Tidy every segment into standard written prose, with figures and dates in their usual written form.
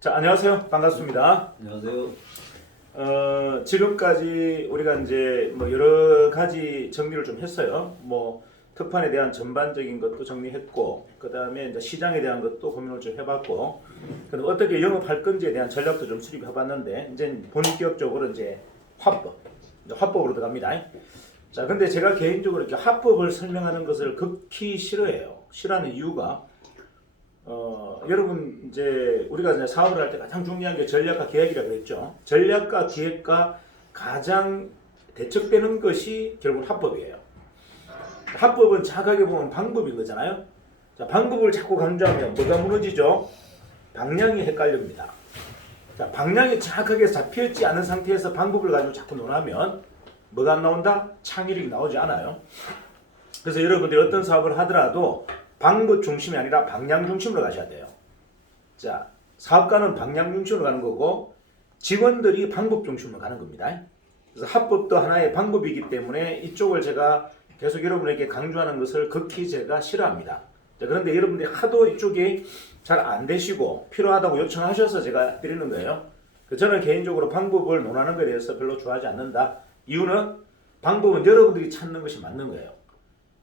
자, 안녕하세요. 반갑습니다. 안녕하세요. 지금까지 우리가 이제 뭐 여러 가지 정리를 좀 했어요. 뭐 특판에 대한 전반적인 것도 정리했고, 그 다음에 이제 시장에 대한 것도 고민을 좀 해봤고, 그다음 어떻게 영업할 건지에 대한 전략도 좀 수립해봤는데, 이제 본격적으로 이제 화법으로 들어갑니다. 자, 근데 제가 개인적으로 이렇게 화법을 설명하는 것을 극히 싫어해요. 싫어하는 이유가 여러분 이제 우리가 이제 사업을 할 때 가장 중요한 게 전략과 계획이라고 그랬죠. 전략과 기획과 가장 대척되는 것이 결국 합법이에요. 합법은 정확하게 보면 방법인 거잖아요. 자, 방법을 자꾸 강조하면 뭐가 무너지죠? 방향이 헷갈립니다. 자, 방향이 정확하게 잡혀있지 않은 상태에서 방법을 가지고 자꾸 논하면 뭐가 안 나온다? 창의력이 나오지 않아요. 그래서 여러분들이 어떤 사업을 하더라도 방법 중심이 아니라 방향 중심으로 가셔야 돼요. 자, 사업가는 방향 중심으로 가는 거고 직원들이 방법 중심으로 가는 겁니다. 그래서 합법도 하나의 방법이기 때문에 이쪽을 제가 계속 여러분에게 강조하는 것을 극히 제가 싫어합니다. 자, 그런데 여러분들이 하도 이쪽이 잘 안 되시고 필요하다고 요청하셔서 제가 드리는 거예요. 저는 개인적으로 방법을 논하는 것에 대해서 별로 좋아하지 않는다. 이유는 방법은 여러분들이 찾는 것이 맞는 거예요.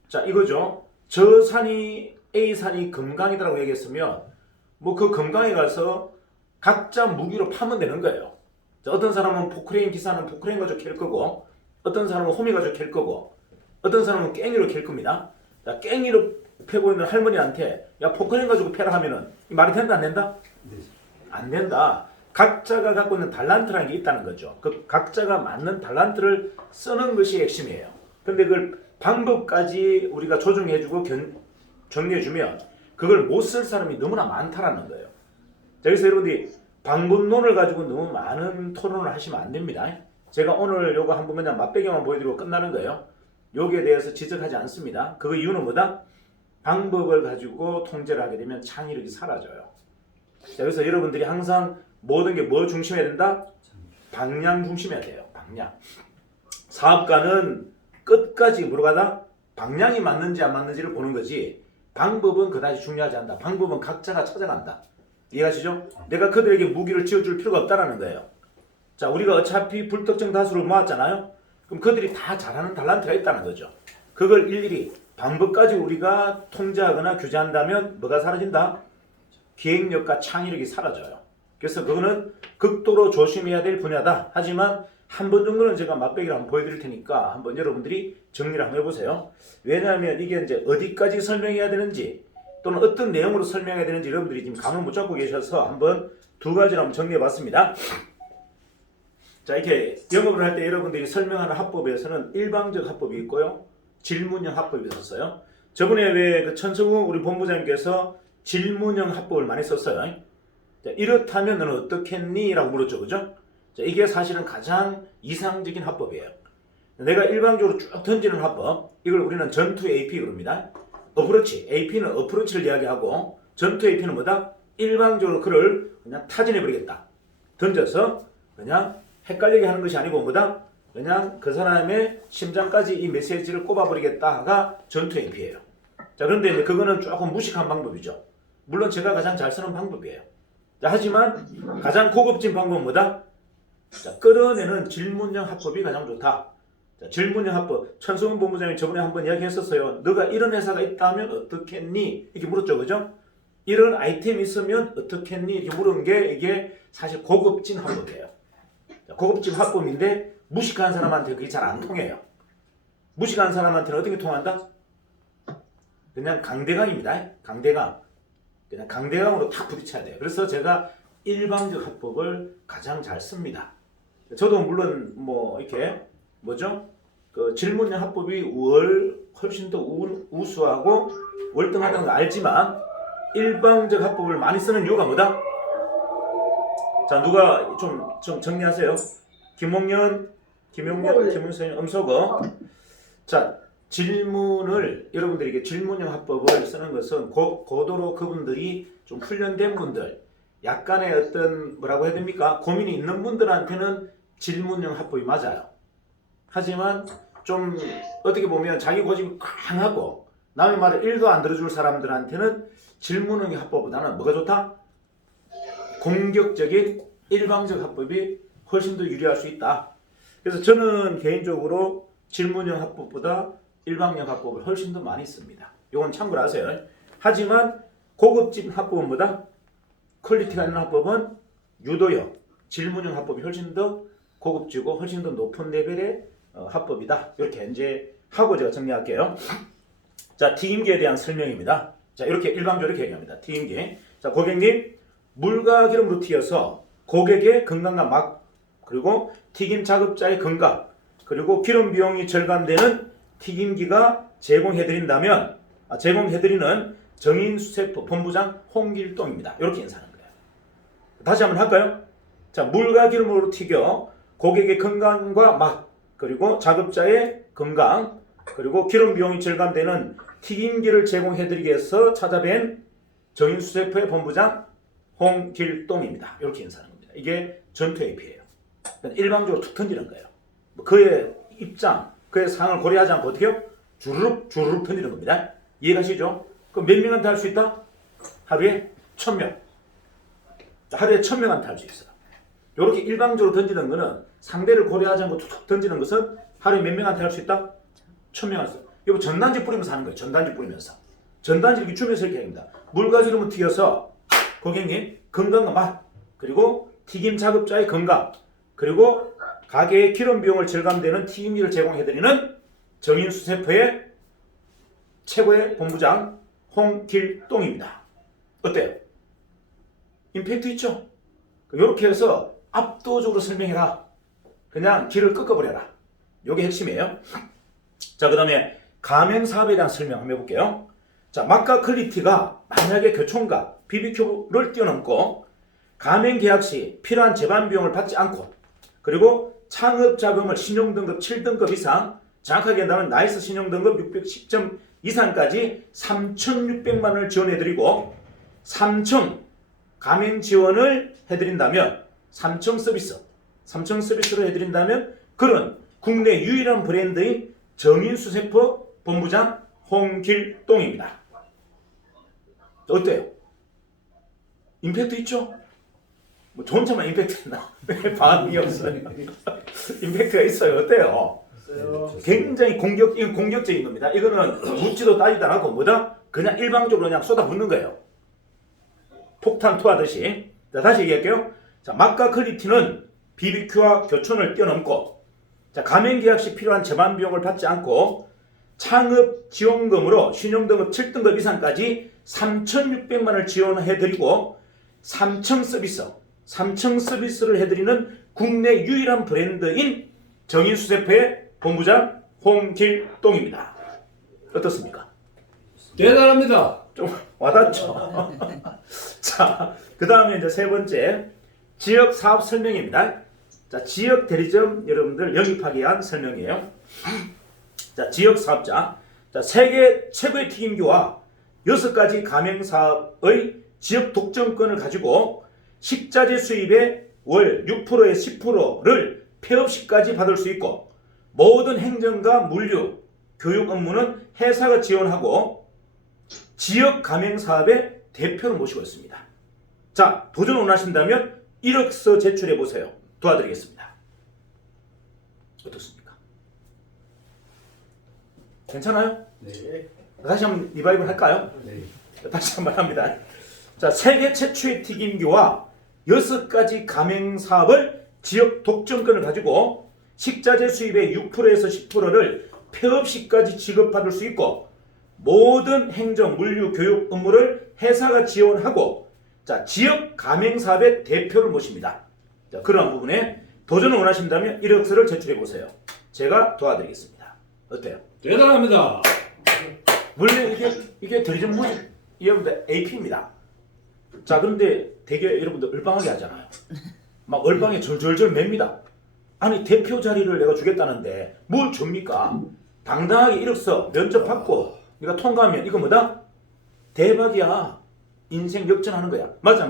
자, 이거죠. 저 산이 A산이 금강이라고 얘기했으면 뭐 그 금강에 가서 각자 무기로 파면 되는 거예요. 자, 어떤 사람은 포크레인 기사는 포크레인 가지고 캘 거고, 어떤 사람은 호미 가지고 캘 거고, 어떤 사람은 깽이로 캘 겁니다. 자, 깽이로 패고 있는 할머니한테 야 포크레인 가지고 패라 하면은 말이 된다 안 된다? 안 된다. 각자가 갖고 있는 달란트라는 게 있다는 거죠. 그 각자가 맞는 달란트를 쓰는 것이 핵심이에요. 근데 그걸 방법까지 우리가 조정해주고 정리해주면 그걸 못 쓸 사람이 너무나 많다라는 거예요. 자, 그래서 여러분들이 방법론을 가지고 너무 많은 토론을 하시면 안 됩니다. 제가 오늘 요거 한번 그냥 맛배기만 보여드리고 끝나는 거예요. 여기에 대해서 지적하지 않습니다. 그 이유는 뭐다? 방법을 가지고 통제를 하게 되면 창의력이 사라져요. 자, 그래서 여러분들이 항상 모든 게 뭐 중심해야 된다? 방향 중심해야 돼요. 방향. 사업가는 끝까지 물어가다 방향이 맞는지 안 맞는지를 보는 거지 방법은 그다지 중요하지 않다. 방법은 각자가 찾아간다. 이해하시죠? 내가 그들에게 무기를 지어줄 필요가 없다라는 거예요. 자, 우리가 어차피 불특정 다수를 모았잖아요. 그럼 그들이 다 잘하는 달란트가 있다는 거죠. 그걸 일일이 방법까지 우리가 통제하거나 규제한다면 뭐가 사라진다? 기획력과 창의력이 사라져요. 그래서 그거는 극도로 조심해야 될 분야다. 하지만 한 번 정도는 제가 맛배기를 한번 보여드릴 테니까 한번 여러분들이 정리를 한번 해보세요. 왜냐하면 이게 이제 어디까지 설명해야 되는지 또는 어떤 내용으로 설명해야 되는지 여러분들이 지금 감을 못 잡고 계셔서 한번 두 가지를 한번 정리해봤습니다. 자, 이렇게 영업을 할 때 여러분들이 설명하는 합법에서는 일방적 합법이 있고요. 질문형 합법이 있었어요. 저번에 왜 그 천성우 우리 본부장님께서 질문형 합법을 많이 썼어요. 자, 이렇다면 너는 어떻겠니? 라고 물었죠. 그죠? 자, 이게 사실은 가장 이상적인 합법이에요. 내가 일방적으로 쭉 던지는 합법, 이걸 우리는 전투 AP 그럽니다. 어프로치, AP는 어프로치를 이야기하고 전투 AP는 뭐다? 일방적으로 그를 그냥 타진해버리겠다. 던져서 그냥 헷갈리게 하는 것이 아니고 뭐다? 그냥 그 사람의 심장까지 이 메시지를 꼽아버리겠다가 전투 AP예요. 자, 그런데 그거는 조금 무식한 방법이죠. 물론 제가 가장 잘 쓰는 방법이에요. 자, 하지만 가장 고급진 방법은 뭐다? 자, 끌어내는 질문형 합법이 가장 좋다. 자, 질문형 합법. 천성훈 본부장님이 저번에 한번 이야기했었어요. 너가 이런 회사가 있다면 어떻겠니? 이렇게 물었죠. 그죠? 이런 아이템이 있으면 어떻겠니? 이렇게 물은 게 이게 사실 고급진 합법이에요. 자, 고급진 합법인데 무식한 사람한테 그게 잘 안 통해요. 무식한 사람한테는 어떻게 통한다? 그냥 강대강입니다. 강대강. 그냥 강대강으로 탁 부딪혀야 돼요. 그래서 제가 일방적 합법을 가장 잘 씁니다. 저도 물론 뭐 이렇게 뭐죠? 그 질문형 합법이 훨씬 더 우수하고 월등하다는 거 알지만 일방적 합법을 많이 쓰는 이유가 뭐다? 자, 누가 좀 정리하세요. 김용선, 엄석어. 자, 질문을 여러분들에게 질문형 합법을 쓰는 것은 고도로 그분들이 좀 훈련된 분들, 약간의 어떤 뭐라고 해야 됩니까? 고민이 있는 분들한테는 질문형 합법이 맞아요. 하지만 좀 어떻게 보면 자기 고집이 강하고 남의 말을 1도 안 들어줄 사람들한테는 질문형 합법보다는 뭐가 좋다? 공격적인 일방적 합법이 훨씬 더 유리할 수 있다. 그래서 저는 개인적으로 질문형 합법보다 일방형 합법을 훨씬 더 많이 씁니다. 이건 참고로 하세요. 하지만 고급진 합법은 뭐다? 퀄리티가 있는 합법은 유도형, 질문형 합법이 훨씬 더 고급지고 훨씬 더 높은 레벨의 합법이다. 이렇게 이제 하고 제가 정리할게요. 자, 튀김기에 대한 설명입니다. 자, 이렇게 일방적으로 얘기합니다. 튀김기. 자, 고객님, 물과 기름으로 튀겨서 고객의 건강과 맛, 그리고 튀김 작업자의 건강, 그리고 기름 비용이 절감되는 튀김기가 제공해드린다면, 제공해드리는 정인수세포 본부장 홍길동입니다. 이렇게 인사하는 거예요. 다시 한번 할까요? 자, 물과 기름으로 튀겨 고객의 건강과 맛, 그리고 작업자의 건강, 그리고 기름 비용이 절감되는 튀김기를 제공해드리기 위해서 찾아뵌 정인수세포의 본부장 홍길동입니다. 이렇게 인사하는 겁니다. 이게 전투 AP예요. 일방적으로 툭 던지는 거예요. 그의 입장, 그의 상황을 고려하지 않고 어떻게 해요? 주르륵 던지는 겁니다. 이해가시죠? 그럼 몇 명한테 할 수 있다? 하루에 1000명. 하루에 1000명한테 할 수 있어요. 이렇게 일방적으로 던지는 거는 상대를 고려하지 않고 툭툭 던지는 것은 하루에 몇 명한테 할 수 있다? 1000명한테. 이거 전단지 뿌리면서 하는 거예요. 전단지 뿌리면서. 전단지 이렇게 주면서 이렇게 합니다. 물과 기름을 튀겨서 고객님 건강과 맛, 그리고 튀김 작업자의 건강, 그리고 가게의 기름 비용을 절감되는 튀김기를 제공해드리는 정인수세포의 최고의 본부장 홍길동입니다. 어때요? 임팩트 있죠? 이렇게 해서 압도적으로 설명해라. 그냥 길을 꺾어버려라. 이게 핵심이에요. 자, 그 다음에 가맹사업에 대한 설명 한번 해볼게요. 자, 맛과 퀄리티가 만약에 교촌과 BBQ를 뛰어넘고 가맹계약 시 필요한 제반 비용을 받지 않고, 그리고 창업 자금을 신용등급 7등급 이상, 정확하게 한다면 나이스 신용등급 610점 이상까지 3,600만 원을 지원해드리고 3층 가맹 지원을 해드린다면 3층 서비스로 해드린다면 그런 국내 유일한 브랜드인 정인수세포 본부장 홍길동입니다. 어때요? 임팩트 있죠? 뭐 좋은 차만 임팩트 있나? 왜 반응이 없어요? 임팩트가 있어요. 어때요? 굉장히 공격적인 겁니다. 이거는 묻지도 따지도 않고 뭐다? 그냥 일방적으로 그냥 쏟아붓는 거예요. 폭탄 투하듯이. 자, 다시 얘기할게요. 자, 맛과 퀄리티는 BBQ와 교촌을 뛰어넘고, 자, 가맹계약 시 필요한 제반 비용을 받지 않고 창업 지원금으로 신용등급 7등급 이상까지 3,600만 원을 지원해드리고 3층 서비스를 해드리는 국내 유일한 브랜드인 정인수세포의 본부장 홍길동입니다. 어떻습니까? 대단합니다. 좀 와닿죠? 자, 그 다음에 이제 세 번째, 지역 사업 설명입니다. 자, 지역 대리점 여러분들 영입하기 위한 설명이에요. 자, 지역 사업자. 자, 세계 최고의 튀김기와 6가지 가맹 사업의 지역 독점권을 가지고 식자재 수입의 월 6%의 10%를 폐업시까지 받을 수 있고, 모든 행정과 물류, 교육 업무는 회사가 지원하고 지역 가맹 사업의 대표를 모시고 있습니다. 자, 도전 원하신다면 이력서 제출해 보세요. 도와드리겠습니다. 어떻습니까? 괜찮아요? 네. 다시 한번 리바이벌 할까요? 네. 다시 한번 합니다. 자, 세계 최초의 튀김기와 6가지 가맹 사업을 지역 독점권을 가지고 식자재 수입의 6%에서 10%를 폐업 시까지 지급받을 수 있고, 모든 행정, 물류, 교육 업무를 회사가 지원하고, 자, 지역 가맹 사업의 대표를 모십니다. 자, 그러한 부분에 도전을 원하신다면 이력서를 제출해 보세요. 제가 도와드리겠습니다. 어때요? 대단합니다. 원래 이게 대리점 모집 여러분들 AP입니다. 자, 그런데 되게 여러분들 얼빵하게 하잖아요. 막 얼빵에 절절절 맵니다. 아니, 대표 자리를 내가 주겠다는데 뭘 줍니까? 당당하게 이력서 면접 받고 네가 통과하면 이거 뭐다? 대박이야. 인생 역전하는 거야. 맞아.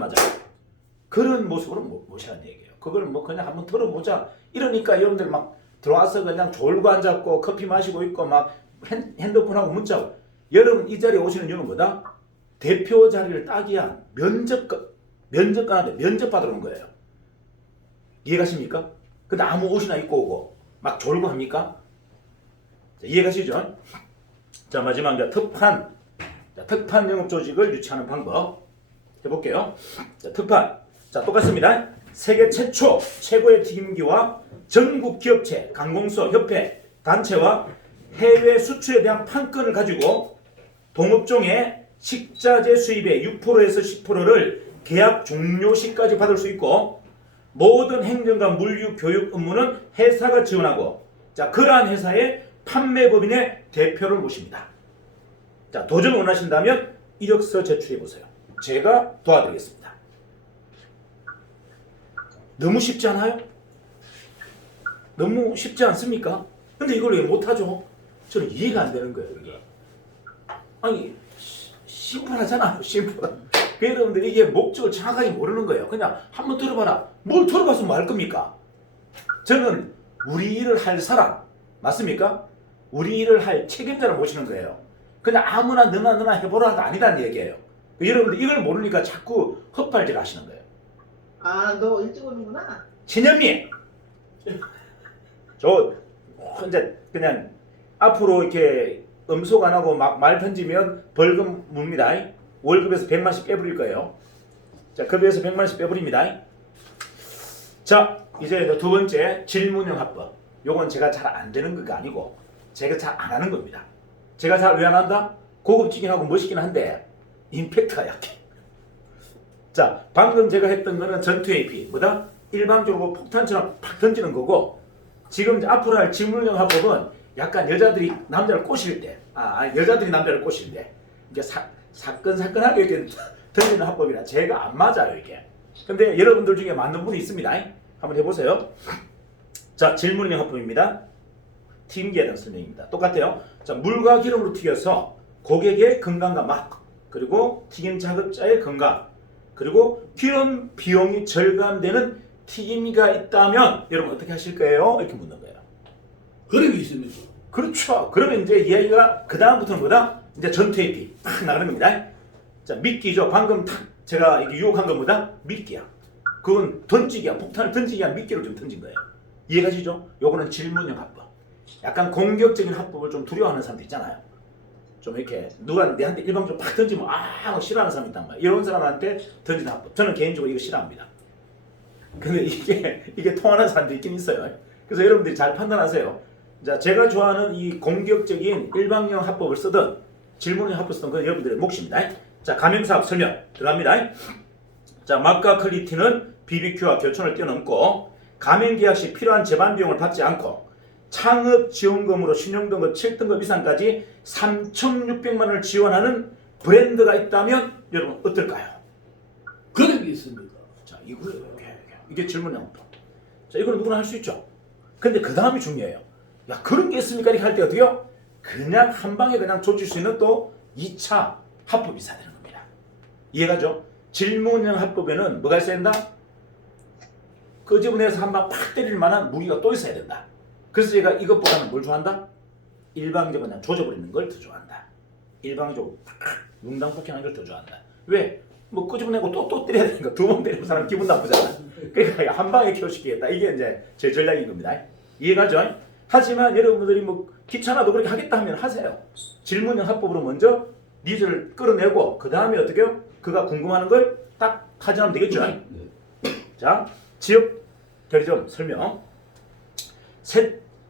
그런 모습으로 모시라는 얘기예요. 그걸 뭐 그냥 한번 들어보자. 이러니까 여러분들 막 들어와서 그냥 졸고 앉았고 커피 마시고 있고 막 핸드폰하고 문자하고. 여러분 이 자리에 오시는 이유는 뭐다? 대표 자리를 따기 위한 면접 면접 가는데 면접 받으러 온 거예요. 이해가십니까? 근데 아무 옷이나 입고 오고 막 졸고 합니까? 자, 이해가시죠? 자, 마지막 이제 특판 영업 조직을 유치하는 방법 해볼게요. 자, 특판. 자, 똑같습니다. 세계 최초 최고의 튀김기와 전국 기업체, 관공서, 협회, 단체와 해외 수출에 대한 판권을 가지고 동업종의 식자재 수입의 6%에서 10%를 계약 종료 시까지 받을 수 있고 모든 행정과 물류, 교육 업무는 회사가 지원하고 자, 그러한 회사의 판매법인의 대표를 모십니다. 자, 도전 원하신다면 이력서 제출해 보세요. 제가 도와드리겠습니다. 너무 쉽지 않아요? 너무 쉽지 않습니까? 근데 이걸 왜 못하죠? 저는 이해가 안 되는 거예요. 이게. 아니 심플하잖아요. 심플. 그 여러분들 이게 목적을 정확하게 모르는 거예요. 그냥 한번 들어봐라. 뭘 들어봐서 뭐 할 겁니까? 저는 우리 일을 할 사람 맞습니까? 우리 일을 할 책임자를 모시는 거예요. 그냥 아무나 너나 해보라가 아니라는 얘기예요. 여러분들 이걸 모르니까 자꾸 헛발질 하시는 거예요. 아, 너 일찍 오는구나. 신현미, 저 혼자 그냥 앞으로 이렇게 음속 안 하고 막 말 던지면 벌금 묻니다. 월급에서 100만씩 빼버릴 거예요. 자, 급여에서 100만씩 빼버립니다. 자, 이제 두 번째 질문형 합법. 요건 제가 잘 안 되는 거가 아니고 제가 잘 안 하는 겁니다. 제가 잘 왜 안 한다? 고급지긴 하고 멋있긴 한데 임팩트가 약해. 자, 방금 제가 했던 거는 전투의 비, 뭐다? 일방적으로 폭탄처럼 팍 던지는 거고 지금 이제 앞으로 할 질문형 합법은 약간 여자들이 남자를 꼬실 때, 여자들이 남자를 꼬실 때 이제 사건하게 이렇게 던지는 합법이라 제가 안 맞아요 이게. 근데 여러분들 중에 맞는 분이 있습니다. 한번 해보세요. 자, 질문형 합법입니다. 튀김기에 대한 설명입니다. 똑같아요. 자, 물과 기름으로 튀겨서 고객의 건강과 맛, 그리고 튀김 작업자의 건강, 그리고 기름 비용이 절감되는 튀김이가 있다면 여러분 어떻게 하실 거예요? 이렇게 묻는 거예요. 그런 게 있습니다. 그렇죠. 그러면 이제 이야기가 그 다음부터는 뭐다? 이제 전투의 피 팍 나가는 겁니다. 자, 미끼죠. 방금 탁 제가 이렇게 유혹한 것보다 미끼야. 그건 던지기야. 폭탄을 던지기 위한 미끼를 좀 던진 거예요. 이해가시죠? 요거는 질문형 합법. 약간 공격적인 합법을 좀 두려워하는 사람도 있잖아요. 좀 이렇게 누가 내한테 일방적으로 팍 던지면 막 싫어하는 사람이 있단 말이에요. 이런 사람한테 던지는 합법. 저는 개인적으로 이거 싫어합니다. 근데 이게 통하는 사람도 있긴 있어요. 그래서 여러분들이 잘 판단하세요. 자, 제가 좋아하는 이 공격적인 일방형 합법을 쓰든 질문형 합법을 쓰든 그건 여러분들의 몫입니다. 자, 가맹사업 설명 들어갑니다. 자, 맛과 퀄리티는 BBQ와 교촌을 뛰어넘고 가맹계약 시 필요한 재반 비용을 받지 않고 창업 지원금으로 신용등급 7등급 이상까지 3,600만 원을 지원하는 브랜드가 있다면 여러분 어떨까요? 그런 게 있습니다. 자, 이게 질문형 합법. 자, 이거는 누구나 할 수 있죠. 근데 그 다음이 중요해요. 야, 그런 게 있습니까? 이렇게 할 때 어떻게요? 그냥 한 방에 그냥 조질 수 있는 또 2차 합법이 있어야 되는 겁니다. 이해가죠? 질문형 합법에는 뭐가 있어야 된다? 끄집어내서 한 방 팍 때릴 만한 무기가 또 있어야 된다. 그래서 제가 이것보다는 뭘 좋아한다? 일방적으로 그냥 조져버리는 걸 더 좋아한다. 일방적으로 팍 융당폭행하는 걸 더 좋아한다. 왜? 뭐 끄집어내고 또 때려야 되니까 두 번 때리는 사람 기분 나쁘잖아. 그러니까 한 방에 켜시키겠다. 이게 이제 제 전략인 겁니다. 이해가죠? 하지만 여러분들이 뭐 귀찮아도 그렇게 하겠다 하면 하세요. 질문형 합법으로 먼저 니즈를 끌어내고 그 다음에 어떻게요? 그가 궁금하는 걸 딱 하자면 되겠죠? 자, 지역 결의점 설명.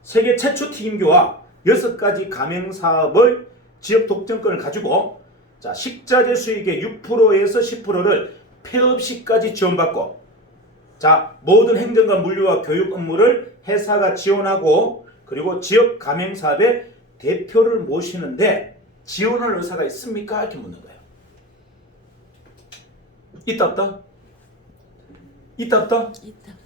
세계 최초 튀김교와 6가지 가맹사업을 지역 독점권을 가지고 자, 식자재 수익의 6%에서 10%를 폐업 시까지 지원받고 자, 모든 행정과 물류와 교육 업무를 회사가 지원하고 그리고 지역 가맹사업의 대표를 모시는데 지원할 의사가 있습니까? 이렇게 묻는 거예요. 있다 없다? 있다 없다?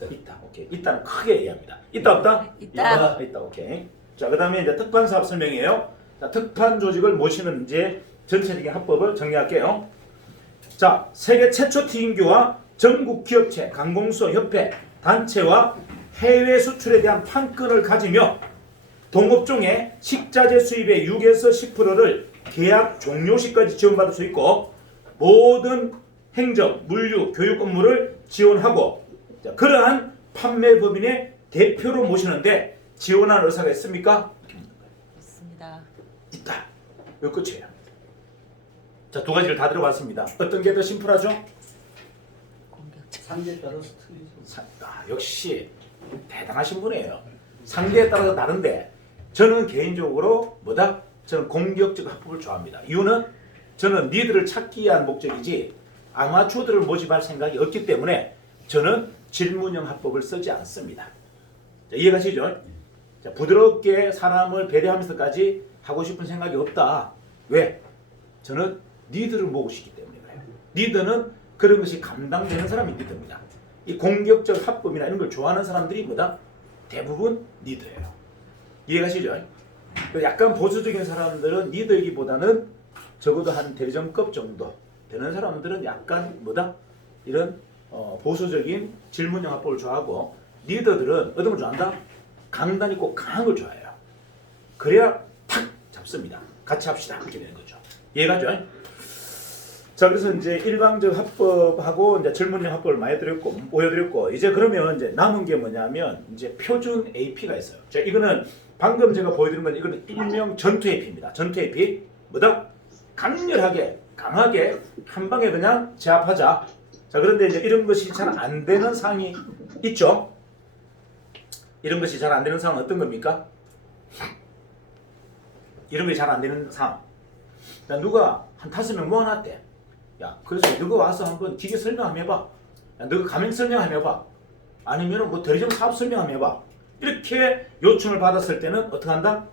있다. 오케이. 있다는 크게 얘기합니다. 있다 없다? 있다. 있다. 오케이. 자, 그다음에 이제 특판 사업 설명이에요. 자, 특판 조직을 모시는 이제 전체적인 합법을 정리할게요. 자, 세계 최초 튀김교와 전국 기업체, 관공서, 협회, 단체와 해외 수출에 대한 판권을 가지며 동업종의 식자재 수입의 6에서 10%를 계약 종료 시까지 지원받을 수 있고 모든 행정, 물류, 교육 업무를 지원하고 자, 그러한 판매법인의 대표로 모시는데 지원할 의사가 있습니까? 있습니다. 있다. 이거 끝이에요. 자, 두 가지를 다 들어봤습니다. 어떤 게 더 심플하죠? 공격적. 상대에 따라서 틀리죠. 역시 대단하신 분이에요. 상대에 따라서 다른데 저는 개인적으로 뭐다? 저는 공격적 합법을 좋아합니다. 이유는 저는 니들을 찾기 위한 목적이지 아마추어들을 모집할 생각이 없기 때문에 저는 질문형 합법을 쓰지 않습니다. 자, 이해가시죠? 자, 부드럽게 사람을 배려하면서까지 하고 싶은 생각이 없다. 왜? 저는 니들을 모으고 싶기 때문에 그래요. 리더는 그런 것이 감당되는 사람이 리더입니다. 이 공격적 합법이나 이런 걸 좋아하는 사람들이 뭐다? 대부분 리더예요. 이해가시죠? 약간 보수적인 사람들은 리더이기보다는 적어도 한 대리점급 정도 되는 사람들은 약간 뭐다? 이런 보수적인 질문형 합법을 좋아하고 리더들은 어떤 걸 좋아한다? 강단 있고 강한 걸 좋아해요. 그래야 탁 잡습니다. 같이 합시다. 이렇게 되는 거죠. 이해가죠? 자, 그래서 이제 일방적 합법하고 이제 질문형 합법을 많이 보여드렸고 이제 그러면 이제 남은 게 뭐냐면 이제 표준 AP가 있어요. 자, 이거는 방금 제가 보여드린 건 이거는 일명 전투 AP입니다. 전투 AP 뭐다? 강렬하게 강하게 한 방에 그냥 제압하자. 자, 그런데 이제 이런 것이 잘 안 되는 상황이 있죠. 이런 것이 잘 안 되는 상황은 어떤 겁니까? 이런 것이 잘 안 되는 상황. 누가 한 5명 모아놨대. 야, 그래서 너가 와서 한번 기계 설명 한번 해봐. 야, 너가 가맹 설명 한번 해봐. 아니면 뭐 대리점 사업 설명 한번 해봐. 이렇게 요청을 받았을 때는 어떻게 한다?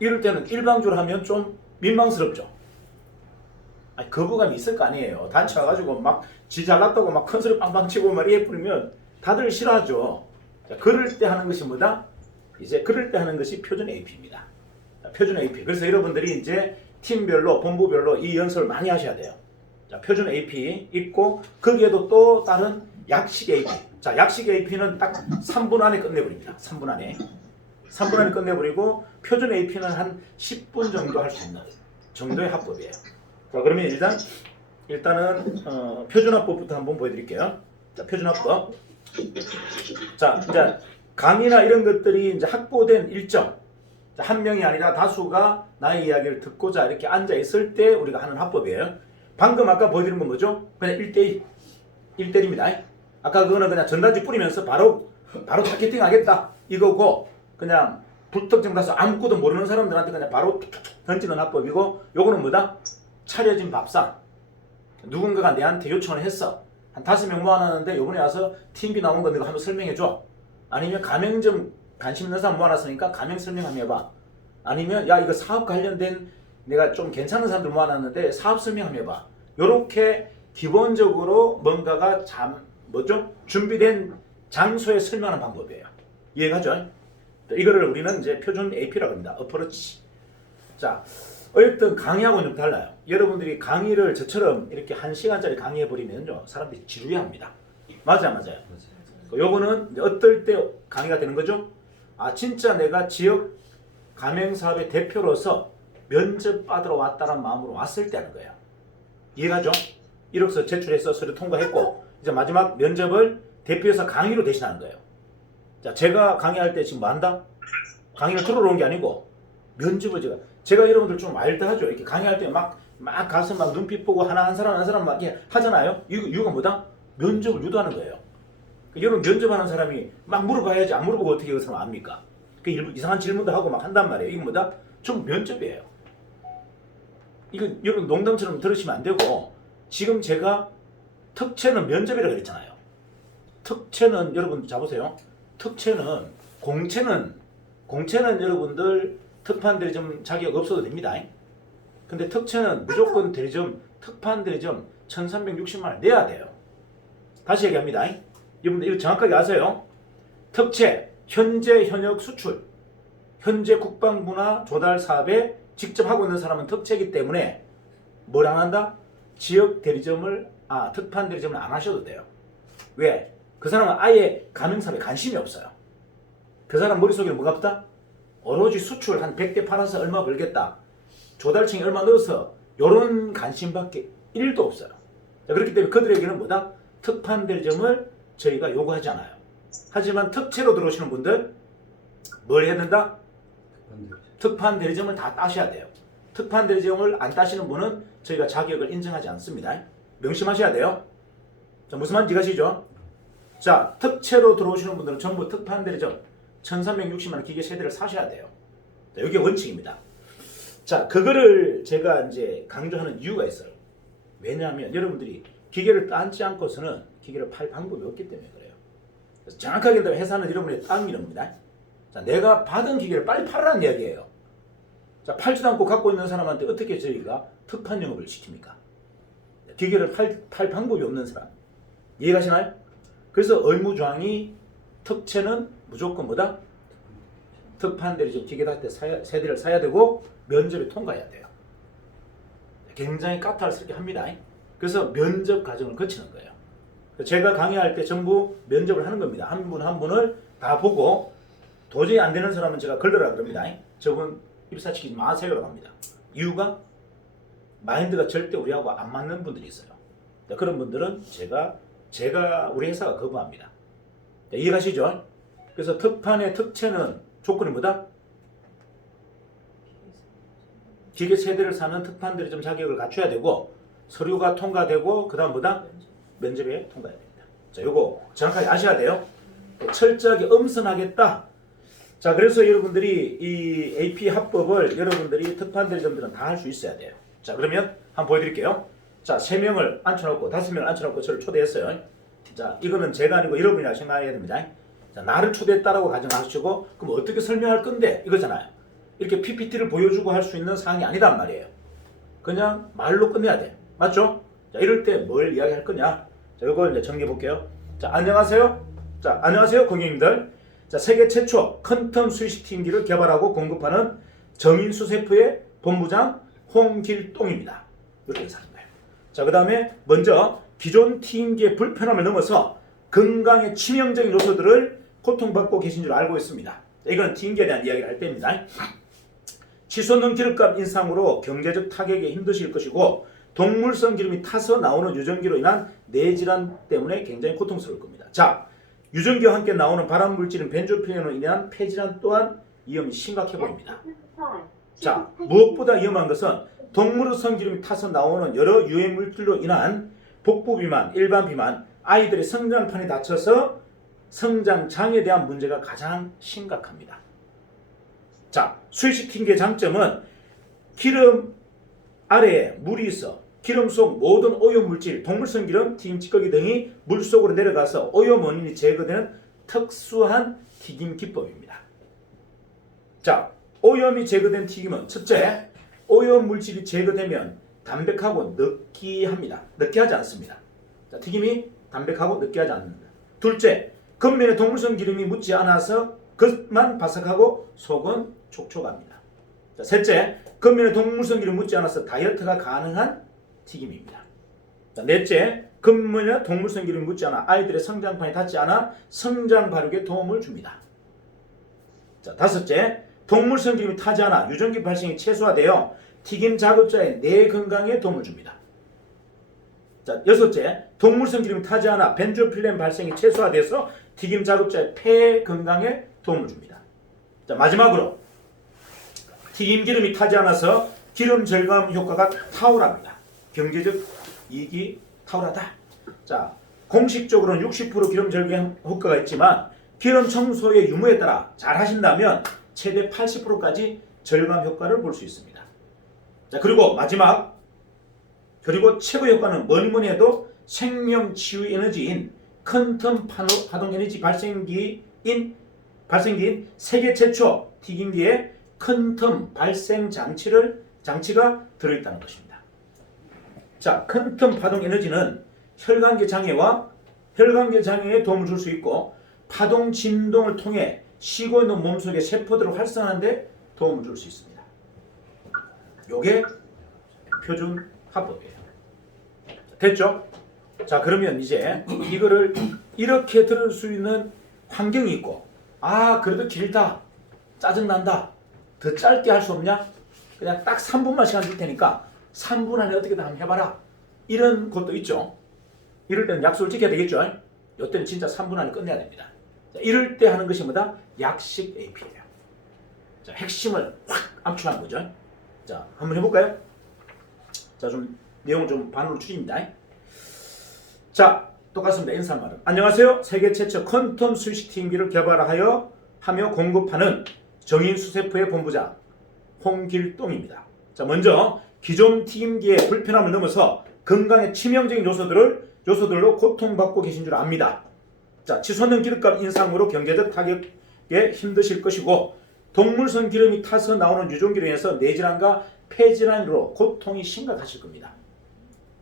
이럴 때는 일방적으로 하면 좀 민망스럽죠. 아니, 거부감이 있을 거 아니에요. 단체 와가지고 막 지 잘났다고 막 큰 소리 빵빵 치고 막 이래 뿌리면 다들 싫어하죠. 자, 그럴 때 하는 것이 뭐다? 이제 그럴 때 하는 것이 표준 AP입니다. 자, 표준 AP. 그래서 여러분들이 이제 팀별로, 본부별로 이 연습을 많이 하셔야 돼요. 자, 표준 AP 있고 거기에도 또 다른 약식 AP. 자, 약식 AP는 딱 3분 안에 끝내버립니다. 3분 안에. 3분 안에 끝내버리고 표준 AP는 한 10분 정도 할 수 있는 정도의 합법이에요. 자, 그러면 일단은 표준합법부터 한번 보여드릴게요. 자, 표준합법. 자, 이제 강의나 이런 것들이 이제 확보된 일정. 자, 한 명이 아니라 다수가 나의 이야기를 듣고자 이렇게 앉아 있을 때 우리가 하는 합법이에요. 방금 아까 보여드린 건 뭐죠? 그냥 1대1. 1대1입니다. 아까 그거는 그냥 전단지 뿌리면서 바로 타겟팅 하겠다. 이거고, 그냥 불특정 다수 아무것도 모르는 사람들한테 그냥 바로 던지는 합법이고, 요거는 뭐다? 차려진 밥상. 누군가가 내한테 요청을 했어. 한 5명 모아놨는데 요번에 와서 팀비 나온 거 내가 한번 설명해줘. 아니면 가맹점 관심 있는 사람 모아놨으니까 가맹 설명 한번 해봐. 아니면 야, 이거 사업 관련된 내가 좀 괜찮은 사람들 모아놨는데 사업 설명 한번 해봐. 요렇게 기본적으로 뭔가가 준비된 장소에 설명하는 방법이에요. 이해가죠? 이거를 우리는 이제 표준 AP라고 합니다. 어프로치. 자, 어쨌든 강의하고는 좀 달라요. 여러분들이 강의를 저처럼 이렇게 1시간짜리 강의해버리면요, 사람들이 지루해합니다. 맞아요. 요거는 어떨 때 강의가 되는 거죠? 아, 진짜 내가 지역 가맹사업의 대표로서 면접 받으러 왔다는 마음으로 왔을 때 하는 거예요. 이해가죠? 이력서 제출해서 서류 통과했고 이제 마지막 면접을 대표해서 강의로 대신하는 거예요. 자, 제가 강의할 때 지금 뭐 한다? 강의를 들어러 온 게 아니고 면접을 제가 여러분들 좀 알다하죠. 이렇게 강의할 때 막 가서 막 눈빛 보고 한 사람 막 이렇게 하잖아요. 이유가 뭐다? 면접을 유도하는 거예요. 여러분 면접하는 사람이 막 물어봐야지 안 물어보고 어떻게 그 사람 압니까? 그 이상한 질문도 하고 막 한단 말이에요. 이거 뭐다? 좀 면접이에요. 이거 여러분 농담처럼 들으시면 안 되고 지금 제가 특채는 면접이라고 그랬잖아요. 특채는 여러분 자보세요. 특채는 공채는 여러분들 특판 대리점 자격 없어도 됩니다. 근데 특채는 무조건 대리점, 특판 대리점 1360만 원 내야 돼요. 다시 얘기합니다. 여러분들 이거 정확하게 아세요? 특채, 현재 현역 수출, 현재 국방부나 조달 사업에 직접 하고 있는 사람은 특채이기 때문에 뭘 안 한다? 지역 대리점을, 특판 대리점을 안 하셔도 돼요. 왜? 그 사람은 아예 가맹사업에 관심이 없어요. 그 사람 머릿속에는 뭐가 없다? 오로지 수출 한 100대 팔아서 얼마 벌겠다. 조달청이 얼마 넣어서 이런 관심밖에 1도 없어요. 자, 그렇기 때문에 그들에게는 뭐다? 특판 대리점을 저희가 요구하지 않아요. 하지만 특채로 들어오시는 분들 뭘 해야 된다? 특판 대리점을 다 따셔야 돼요. 특판 대리점을 안 따시는 분은 저희가 자격을 인정하지 않습니다. 명심하셔야 돼요. 자, 무슨 말인지 가시죠? 자, 특채로 들어오시는 분들은 전부 특판 대리점 1360만 원 기계 세대를 사셔야 돼요. 자, 이게 원칙입니다. 자, 그거를 제가 이제 강조하는 이유가 있어요. 왜냐하면 여러분들이 기계를 딴지 않고서는 기계를 팔 방법이 없기 때문에 그래요. 그래서 정확하게 회사는 여러분의 딴 일입니다. 자, 내가 받은 기계를 빨리 팔으라는 이야기예요. 자, 팔지도 않고 갖고 있는 사람한테 어떻게 저희가 특판 영업을 시킵니까? 기계를 팔 방법이 없는 사람. 이해가시나요? 그래서 의무조항이 특채는 무조건 뭐다? 특판 대리점 기계할 때 세대를 사야 되고 면접에 통과해야 돼요. 굉장히 까탈스럽게 합니다. 그래서 면접 과정을 거치는 거예요. 제가 강의할 때 전부 면접을 하는 겁니다. 한 분 한 분을 다 보고 도저히 안 되는 사람은 제가 걸러라 그럽니다. 저분 입사시키지 마세요라고 합니다. 이유가 마인드가 절대 우리하고 안 맞는 분들이 있어요. 그런 분들은 제가 우리 회사가 거부합니다. 이해가시죠? 그래서 특판의 특채는 조건이 뭐다? 기계 세대를 사는 특판 대리점 자격을 갖춰야 되고 서류가 통과되고 그 다음 뭐다? 면접에 통과해야 됩니다. 자, 요거 정확하게 아셔야 돼요. 철저하게 엄선하겠다. 자, 그래서 여러분들이 이 AP 합법을 여러분들이 특판 대리점들은 다 할 수 있어야 돼요. 자, 그러면 한번 보여드릴게요. 자, 3명을 앉혀놓고 5명을 앉혀놓고 저를 초대했어요. 자, 이거는 제가 아니고 여러분이라 생각해야 됩니다. 자, 나를 초대했다라고 가정하시고 그럼 어떻게 설명할 건데 이거잖아요. 이렇게 PPT를 보여주고 할 수 있는 사항이 아니란 말이에요. 그냥 말로 끝내야 돼. 맞죠? 자, 이럴 때 뭘 이야기할 거냐? 자, 이걸 이제 정리해 볼게요. 자, 안녕하세요. 자, 안녕하세요, 고객님들. 자, 세계 최초 퀀텀 수의식 튀김기를 개발하고 공급하는 정인수세프의 본부장 홍길동입니다. 이렇게 인사하는 거예요. 자, 그 다음에 먼저 기존 튀김기의 불편함을 넘어서 건강에 치명적인 요소들을 고통받고 계신 줄 알고 있습니다. 자, 이건 튀김기에 대한 이야기를 할 때입니다. 치솟는 기름값 인상으로 경제적 타격에 힘드실 것이고 동물성 기름이 타서 나오는 유전기로 인한 뇌질환 때문에 굉장히 고통스러울 겁니다. 자, 유전기와 함께 나오는 발암물질인 벤조필렌으로 인한 폐질환 또한 위험이 심각해 보입니다. 자, 무엇보다 위험한 것은 동물성 기름이 타서 나오는 여러 유해물질로 인한 복부 비만, 일반 비만, 아이들의 성장판이 다쳐서 성장장애에 대한 문제가 가장 심각합니다. 자, 수의식 튀김기의 장점은 기름 아래에 물이 있어 기름 속 모든 오염물질, 동물성 기름, 튀김 찌꺼기 등이 물속으로 내려가서 오염 원인이 제거되는 특수한 튀김 기법입니다. 자, 오염이 제거된 튀김은 첫째, 오염물질이 제거되면 담백하고 느끼합니다. 느끼하지 않습니다. 자, 튀김이 담백하고 느끼하지 않는다. 둘째, 겉면에 동물성 기름이 묻지 않아서 겉만 바삭하고 속은 촉촉합니다. 자, 셋째, 겉면에 동물성 기름이 묻지 않아서 다이어트가 가능한 튀김입니다. 자, 넷째, 겉면에 동물성 기름이 묻지 않아 아이들의 성장판이 닿지 않아 성장 발육에 도움을 줍니다. 자, 다섯째, 동물성 기름이 타지 않아 유전기 발생이 최소화되어 튀김 작업자의 뇌 건강에 도움을 줍니다. 자, 여섯째, 동물성 기름이 타지 않아 벤조필렌 발생이 최소화돼서 튀김 작업자의 폐 건강에 도움을 줍니다. 자, 마지막으로 튀김 기름이 타지 않아서 기름 절감 효과가 탁월합니다. 경제적 이익이 탁월하다. 자, 공식적으로는 60% 기름 절감 효과가 있지만 기름 청소의 유무에 따라 잘 하신다면 최대 80%까지 절감 효과를 볼 수 있습니다. 자, 그리고 마지막, 그리고 최고 효과는 뭐니 해도 생명 치유 에너지인 퀀텀 파동 에너지 발생기인 세계 최초 튀김기에 퀀텀 발생 장치가 들어있다는 것입니다. 자, 퀀텀 파동 에너지는 혈관계 장애와 혈관계 장애에 도움을 줄 수 있고 파동 진동을 통해 쉬고 있는 몸속의 세포들을 활성화하는 데 도움을 줄 수 있습니다. 요게 표준 합법이에요. 됐죠? 자, 그러면 이제 이거를 이렇게 들을 수 있는 환경이 있고, 아, 그래도 길다, 짜증난다, 더 짧게 할 수 없냐? 그냥 딱 3분만 시간 줄 테니까 3분 안에 어떻게든 한번 해봐라. 이런 것도 있죠. 이럴 때는 약속을 지켜야 되겠죠. 이때는 진짜 3분 안에 끝내야 됩니다. 자, 이럴 때 하는 것이 뭐다? 약식 AP예요. 자, 핵심을 확 압축한 거죠. 자, 한번 해볼까요? 자, 좀 내용을 좀 반으로 추립니다. 자, 똑같습니다. 인사말은 안녕하세요. 세계 최초 퀀텀 수식 TM기를 개발하여 공급하는 정인수세포의 본부장 홍길동입니다. 자, 먼저 기존 TM기의 불편함을 넘어서 건강에 치명적인 요소들로 고통받고 계신 줄 압니다. 자, 치솟는 기름값 인상으로 경제적 타격에 힘드실 것이고 동물성 기름이 타서 나오는 유전기로 인해서 뇌질환과 폐질환으로 고통이 심각하실 겁니다.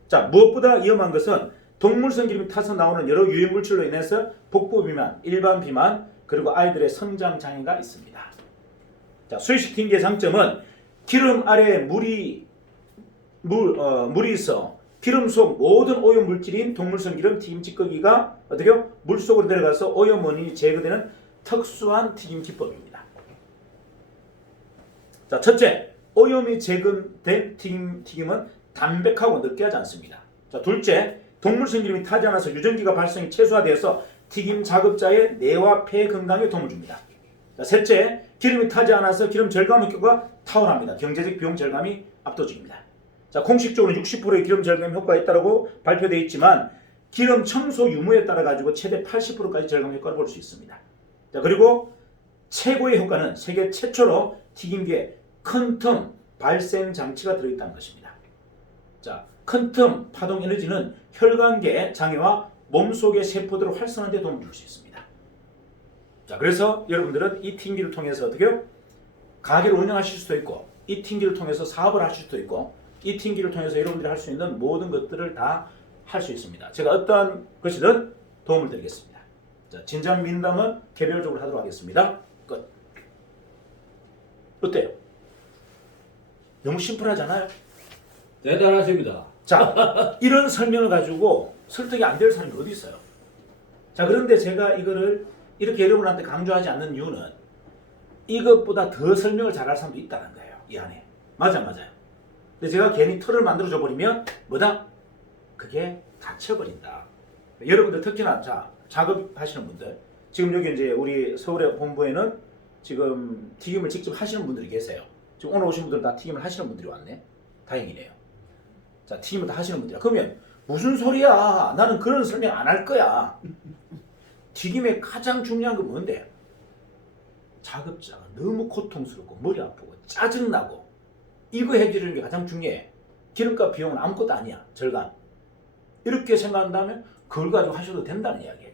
자, 무엇보다 위험한 것은 동물성 기름이 타서 나오는 여러 유해 물질로 인해서 복부 비만, 일반 비만, 그리고 아이들의 성장 장애가 있습니다. 자, 수의식 TM기의 장점은 기름 아래에 물이 있어 기름 속 모든 오염 물질인 동물성 기름 튀김 찌꺼기가 어떻게요? 물 속으로 내려가서 오염 원인이 제거되는 특수한 튀김 기법입니다. 자, 첫째, 오염이 제거된 튀김은 담백하고 느끼하지 않습니다. 자, 둘째, 동물성 기름이 타지 않아서 유전기가 발생이 최소화되어서 튀김 작업자의 뇌와 폐 건강에 도움을 줍니다. 자, 셋째, 기름이 타지 않아서 기름 절감 효과가 탁월합니다. 경제적 비용 절감이 압도적입니다. 자, 공식적으로 60%의 기름 절감 효과가 있다고 발표되어 있지만 기름 청소 유무에 따라 가지고 최대 80%까지 절감 효과를 볼 수 있습니다. 자, 그리고 최고의 효과는 세계 최초로 튀김기에 퀀텀 발생 장치가 들어있다는 것입니다. 자, 퀀텀 파동 에너지는 혈관계 장애와 몸속의 세포들을 활성화하는 데 도움을 줄 수 있습니다. 자, 그래서 여러분들은 이 튀김기를 통해서 어떻게요? 가게를 운영하실 수도 있고 이 튀김기를 통해서 사업을 하실 수도 있고 이 튀김기를 통해서 여러분들이 할 수 있는 모든 것들을 다 할 수 있습니다. 제가 어떠한 것이든 도움을 드리겠습니다. 자, 진작 민담은 개별적으로 하도록 하겠습니다. 끝. 어때요? 너무 심플하잖아요? 대단하십니다. 자, 이런 설명을 가지고 설득이 안 될 사람이 어디 있어요? 자, 그런데 제가 이거를 이렇게 여러분한테 강조하지 않는 이유는 이것보다 더 설명을 잘할 사람도 있다는 거예요. 이 안에. 맞아요. 근데 제가 괜히 틀을 만들어줘 버리면 뭐다? 그게 닫혀버린다. 여러분들 특히나 자, 작업하시는 분들 지금 여기 이제 우리 서울의 본부에는 지금 튀김을 직접 하시는 분들이 계세요. 지금 오늘 오신 분들 다 튀김을 하시는 분들이 왔네. 다행이네요. 자, 튀김을 다 하시는 분들이야. 그러면 무슨 소리야? 나는 그런 설명 안 할 거야. 튀김의 가장 중요한 건 뭔데? 작업자가 너무 고통스럽고 머리 아프고 짜증나고 이거 해주는 게 가장 중요해. 기름값 비용은 아무것도 아니야. 절감. 이렇게 생각한다면 그걸 가지고 하셔도 된다는 이야기예요.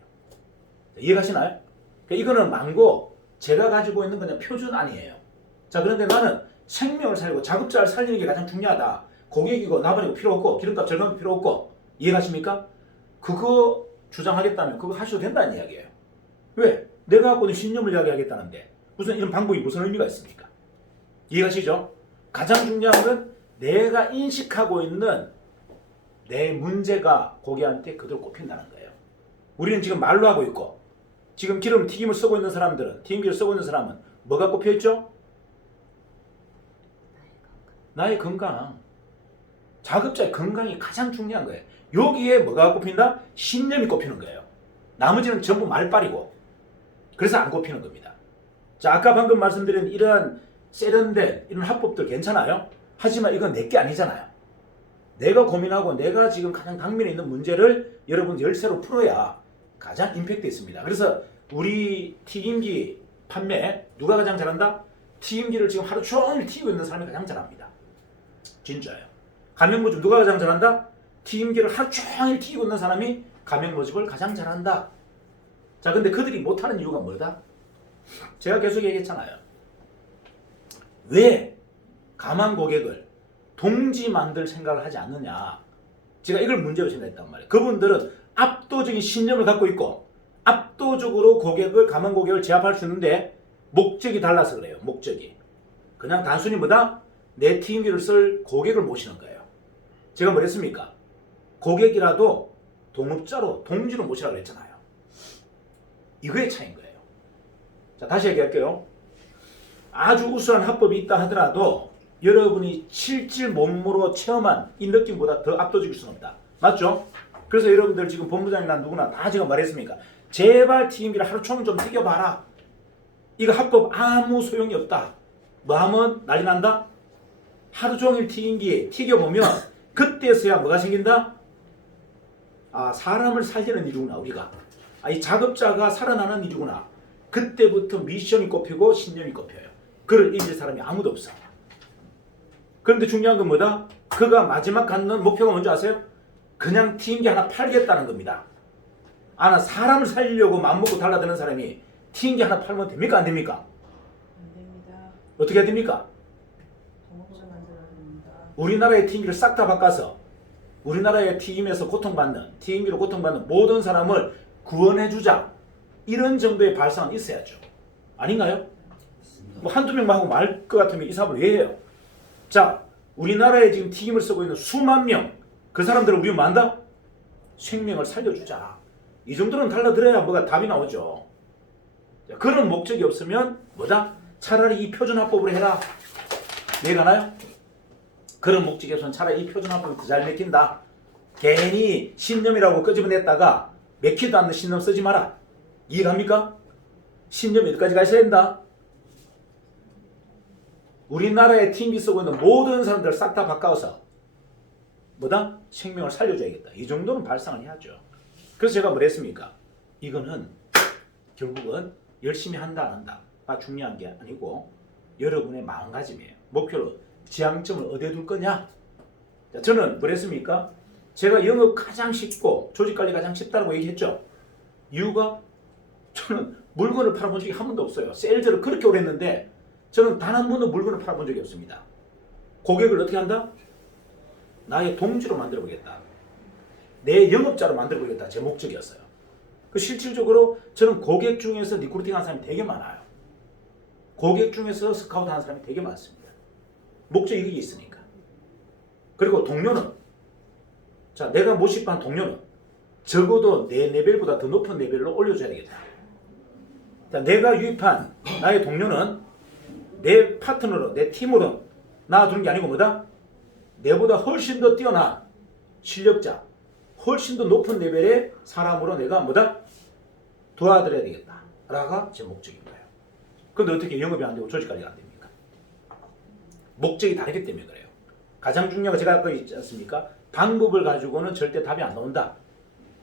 이해가시나요? 그러니까 이거는 망고 제가 가지고 있는 그냥 표준 아니에요. 자, 그런데 나는 생명을 살리고 작업자를 살리는 게 가장 중요하다. 고객이고 나발이고 필요 없고 기름값 절감도 필요 없고 이해가십니까? 그거 주장하겠다면 그거 하셔도 된다는 이야기예요. 왜? 내가 갖고 있는 신념을 이야기하겠다는데 무슨 이런 방법이 무슨 의미가 있습니까? 이해가시죠? 가장 중요한 건 내가 인식하고 있는 내 문제가 고객한테 그대로 꼽힌다는 거예요. 우리는 지금 말로 하고 있고 지금 기름 튀김을 쓰고 있는 사람들은 튀김기를 쓰고 있는 사람은 뭐가 꼽혀 있죠? 나의 건강. 작업자의 건강이 가장 중요한 거예요. 여기에 뭐가 꼽힌다? 신념이 꼽히는 거예요. 나머지는 전부 말빨이고 그래서 안 꼽히는 겁니다. 자, 아까 방금 말씀드린 이러한 세련된 이런 합법들 괜찮아요? 하지만 이건 내게 아니잖아요. 내가 고민하고 내가 지금 가장 당면에 있는 문제를 여러분 열쇠로 풀어야 가장 임팩트 있습니다. 그래서 우리 튀김기 판매 누가 가장 잘한다? 튀김기를 지금 하루 종일 튀기고 있는 사람이 가장 잘합니다. 진짜예요. 가맹 모집 누가 가장 잘한다? 튀김기를 하루 종일 튀기고 있는 사람이 가맹 모집을 가장 잘한다. 자, 근데 그들이 못하는 이유가 뭐다? 제가 계속 얘기했잖아요. 왜 가만 고객을 동지 만들 생각을 하지 않느냐. 제가 이걸 문제로 생각했단 말이에요. 그분들은 압도적인 신념을 갖고 있고 압도적으로 가만 고객을 제압할 수 있는데 목적이 달라서 그래요. 목적이. 그냥 단순히 뭐다? 내 튀김기를 쓸 고객을 모시는 거예요. 제가 뭐 했습니까? 고객이라도 동업자로 동지로 모시라고 했잖아요. 이거의 차이인 거예요. 자, 다시 얘기할게요. 아주 우수한 합법이 있다 하더라도 여러분이 실질 몸으로 체험한 이 느낌보다 더 압도적일 수는 없다. 맞죠? 그래서 여러분들 지금 본부장이나 누구나 다 지금 말했습니까? 제발 튀김기를 하루 종일 좀 튀겨봐라. 이거 합법 아무 소용이 없다. 뭐 하면 난리 난다? 하루 종일 튀김기 튀겨보면 그때서야 뭐가 생긴다? 아, 사람을 살리는 일이구나 우리가. 아, 이 작업자가 살아나는 일이구나. 그때부터 미션이 꼽히고 신념이 꼽혀요. 그를 이길 사람이 아무도 없어. 그런데 중요한 건 뭐다? 그가 마지막 갖는 목표가 뭔지 아세요? 그냥 튀김기 하나 팔겠다는 겁니다. 아, 나 사람을 살리려고 맘먹고 달라드는 사람이 튀김기 하나 팔면 됩니까? 안 됩니까? 안 됩니다. 어떻게 해야 됩니까? 동업자 만들어야 됩니다. 우리나라의 튀김기를 싹 다 바꿔서 우리나라의 튀김에서 고통받는, 튀김기로 고통받는 모든 사람을 구원해주자. 이런 정도의 발상은 있어야죠. 아닌가요? 뭐 한두 명만 하고 말 것 같으면 이 사업을 왜 해요? 자, 우리나라에 지금 튀김을 쓰고 있는 수만 명, 그 사람들을 우리는 뭐 한다? 생명을 살려주자. 이 정도는 달라들어야 뭐가 답이 나오죠. 자, 그런 목적이 없으면 뭐다? 차라리 이 표준화법으로 해라. 이해가 나요? 그런 목적에서는 차라리 이 표준화법이 더 잘 맥힌다. 괜히 신념이라고 끄집어냈다가 맥히도 않는 신념 쓰지 마라. 이해갑니까? 신념이 어디까지 가셔야 된다? 우리나라에 튀김기 쓰고 있는 모든 사람들을 싹 다 바꿔서 뭐다? 생명을 살려줘야겠다. 이 정도는 발상을 해야죠. 그래서 제가 뭘 했습니까? 이거는 결국은 열심히 한다 안 한다가 중요한 게 아니고 여러분의 마음가짐이에요. 목표로 지향점을 어디에 둘 거냐? 자, 저는 뭘 했습니까? 제가 영업 가장 쉽고 조직관리 가장 쉽다고 얘기했죠. 이유가 저는 물건을 팔아본 적이 한 번도 없어요. 세일즈를 그렇게 오래 했는데 저는 단 한 번도 물건을 팔아본 적이 없습니다. 고객을 어떻게 한다? 나의 동지로 만들어 보겠다. 내 영업자로 만들어 보겠다. 제 목적이었어요. 그 실질적으로 저는 고객 중에서 리크루팅하는 사람이 되게 많아요. 고객 중에서 스카우트하는 사람이 되게 많습니다. 목적이 이게 있으니까. 그리고 동료는 자, 내가 모집한 동료는 적어도 내 레벨보다 더 높은 레벨로 올려줘야 되겠다. 자, 내가 유입한 나의 동료는 내 파트너로, 내 팀으로 놔두는 게 아니고 뭐다? 내보다 훨씬 더 뛰어난 실력자, 훨씬 더 높은 레벨의 사람으로 내가 뭐다? 도와드려야 되겠다. 라가 제 목적인 거예요. 그런데 어떻게 영업이 안 되고 조직관리가 안 됩니까? 목적이 다르기 때문에 그래요. 가장 중요한 거 제가 아까 있지 않습니까? 방법을 가지고는 절대 답이 안 나온다.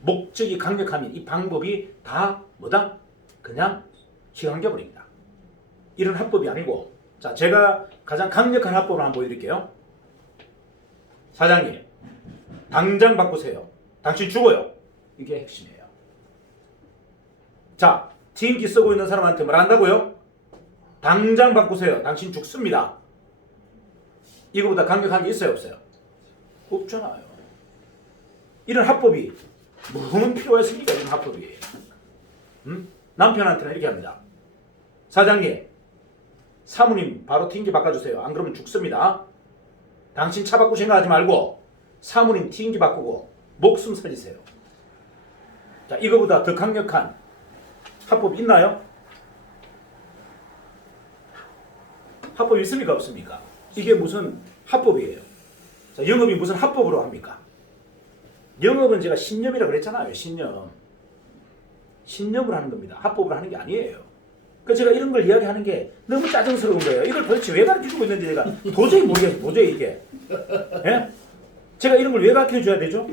목적이 강력하면 이 방법이 다 뭐다? 그냥 희강겨버립니다. 이런 합법이 아니고, 자, 제가 가장 강력한 합법을 한번 보여드릴게요. 사장님, 당장 바꾸세요. 당신 죽어요. 이게 핵심이에요. 자, 튀김기 쓰고 있는 사람한테 뭘 한다고요? 당장 바꾸세요. 당신 죽습니다. 이거보다 강력한 게 있어요, 없어요? 없잖아요. 이런 합법이 뭐는 필요가 있습니까? 이런 합법이. 남편한테는 이렇게 합니다. 사장님, 사모님 바로 튀김기 바꿔주세요. 안 그러면 죽습니다. 당신 차 바꾸고 생각하지 말고 사모님 튀김기 바꾸고 목숨 살리세요. 자, 이거보다 더 강력한 합법이 있나요? 합법이 있습니까? 없습니까? 이게 무슨 합법이에요? 자, 영업이 무슨 합법으로 합니까? 영업은 제가 신념이라고 그랬잖아요. 신념. 신념을 하는 겁니다. 합법을 하는 게 아니에요. 그러니까 제가 이런 걸 이야기하는 게 너무 짜증스러운 거예요. 이걸 도대체 왜 가르쳐주고 있는지 제가 도저히 모르겠어요. 도저히 이게. 예? 제가 이런 걸 왜 가르쳐줘야 되죠?